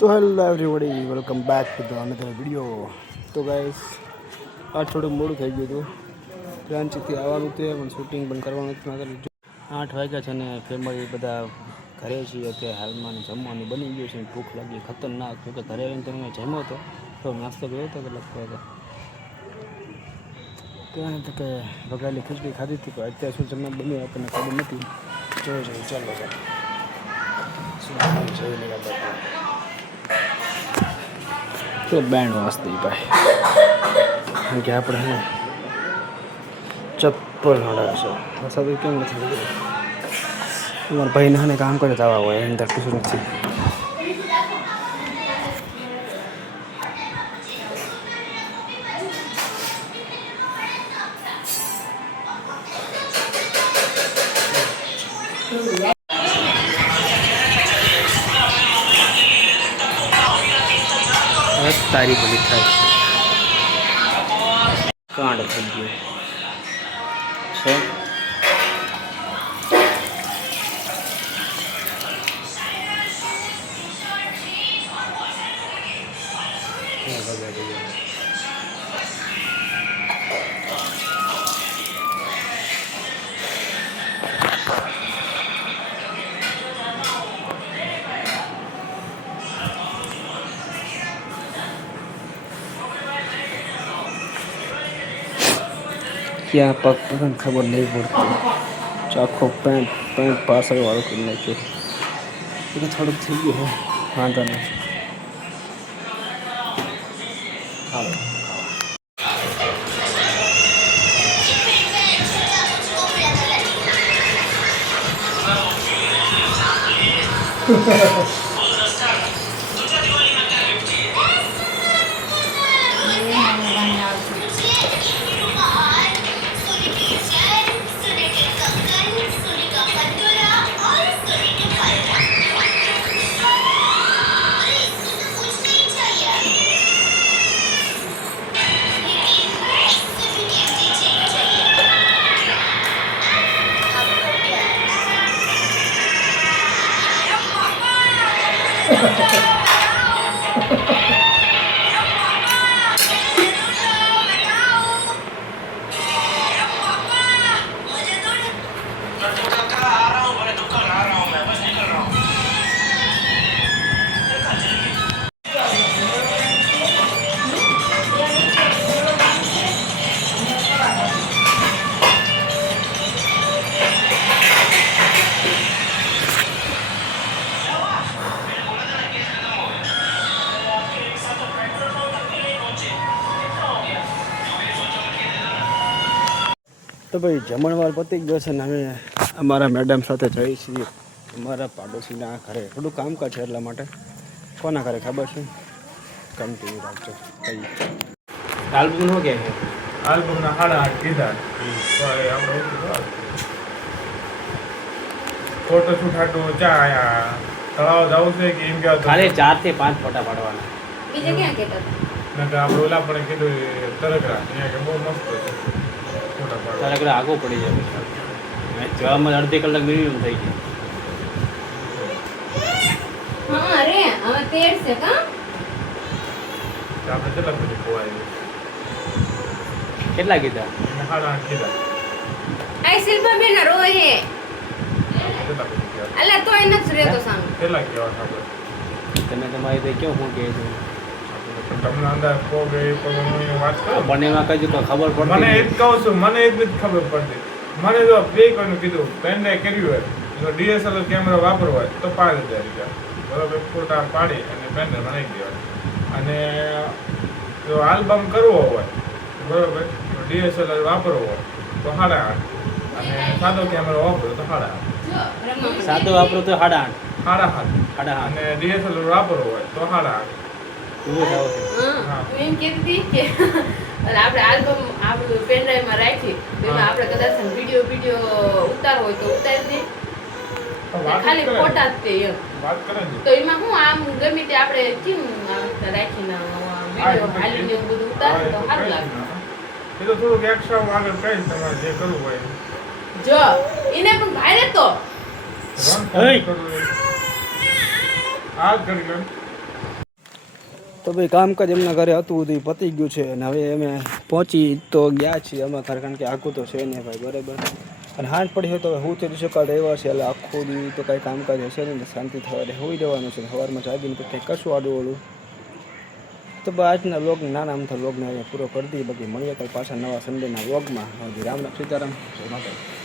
તો hello everybody welcome back to the another video. તો guys આ થોડું મોડું થઈ ગયું હતું. રાંચીથી આવવાનું હતું પણ શૂટિંગ પણ કરવાનું હતું. 8 વાગ્યા છે ને ફેમિલી બધા ઘરે છીએ અત્યારે હાલમાં. જમવાનું બની ગયું છે. ભૂખ લાગી ખતરનાક. જોકે ઘરે આવીને તમે જમ્યો હતો તો નાસ્તો કર્યો હતો કે લખતો હતો ત્યાં તો કે વઘારેલી ખીચડી ખાધી હતી. પણ અત્યારે શું જમવાનું બન્યું આપણને ખબર નથી. જોઈએ ચાલો શું જોઈ લેવા બધા તો બેન્ડ વાજતી ભાઈ. કારણ કે આપણે ચપ્પલ હડાવશો વરસાદ કેમ નથી મારા ભાઈ નાને કામ કરે તો આવા હોય એની અંદર કશું નથી. તારી ભલી થાય કાંડ થઈ ગયો છે. ક્યાં પગ પગને ખબર નહીં પડતી. આખો પેન્ટ પાછળ વાળું કરી નાખ્યું. એટલે થોડુંક થઈ ગયું હોય વાંધો નહીં. હાલો તો ભાઈ જમણવાર પતી ગયો છે ને અમે અમારા મેડમ સાથે જઈએ છીએ અમારા પાડોશીના ઘરે. થોડું કામકાજ છે એટલા માટે. કોના ઘરે ખબર છે? કન્ટિન્યુ રાખજો. આલ્બમ નો કે આલ્બમના 8.5 કીધા આપણે ફોટોશૂટ હાટું ચા આયા તળાવ જવું છે કે એમ કે ખાલી 4 થી 5 ફોટા પાડવાના. બીજે ક્યાં કહેતા નકર આપણે ઓલા પણ કીધું તરકરા અહીંયા કે બહુ મસ્ત છે ફોટા પાડવા. તરકરા આગો પડી જાય. જવામાં અડધી કલાક મિનિમમ થઈ ગઈ. હા અરે હવે 13 છે કા આપણે કેટલા પછી ખોવાય કેટલા કીધા? 8.5 કીધા. આ શિલ્પા બેન રોય હે કેટલા પછી કીધા? અલ્લા તો એને જ રેતો સામે કેટલા કહેવા આપણે તમે તમારી રીતે કેવું શું કહે છે? તમને અંદર ખો ગઈ તો હું વાત કરું બંનેમાં કઈ તો ખબર પડતી મને એ જ કહું છું. મને એ જ નથી ખબર પડતી. મને જો બે કોઈનું કીધું પેન ડ્રાઈવ કર્યું હોય જો DSLR કેમેરા વાપરવો હોય તો 5,000 રૂપિયા બરાબર. ફોટા પાડી અને પેન ડ્રાઈવ બનાવી દેવાય. અને જો આલ્બમ કરવો હોય બરાબર DSLR વાપરવો હોય તો 8.5 અને સાદો કેમેરો વાપરો તો 8.5. સાદો વાપરો તો 8.5 8.5 અને DSLR વાપરવો હોય તો 8.5. હા એમ કહેતી કે આપણે આલ્બમ આપણું પેન ડ્રાઈવમાં રાખી એમાં આપણે કદાચ વિડીયો ઉતારવો હોય તો ઉતારી દે. ખાલી ફોટા જ તે એમ વાત કરે ને તો એમાં હું આમ ગમે તે આપણે કેમ રાખીને વિડીયો હાલીને એવું બધું ઉતારે તો સારું લાગે. એ તો થોડુંક એક્સ્ટ્રા આગળ કઈ તમારે જે કરવું હોય જો એને પણ ભાઈ તો આ કરી લો તો ભાઈ કામકાજ એમના ઘરે હતું બધું પતી ગયું છે અને હવે અમે પહોંચી તો ગયા છીએ અમે ઘર, કારણ કે આખું તો છે ને ભાઈ બરાબર. અને હાંજ પડી હોય તો હું તો સકાળ રહેવા છે એટલે આખો દી તો કાંઈ કામકાજ હશે નહીં, શાંતિ થવા હોઈ જવાનું છે. સવારમાં જાગીને તો કંઈક કરશું આડું ઓળું. તો બસ આજના વ્લોગ નાના અમથા વ્લોગને અહીંયા પૂરો કરી દઈએ. બાકી મળીએ કાલે પાછા નવા સન્ડેના વ્લોગમાં. રામ રામ સીતારામ, જય માતા.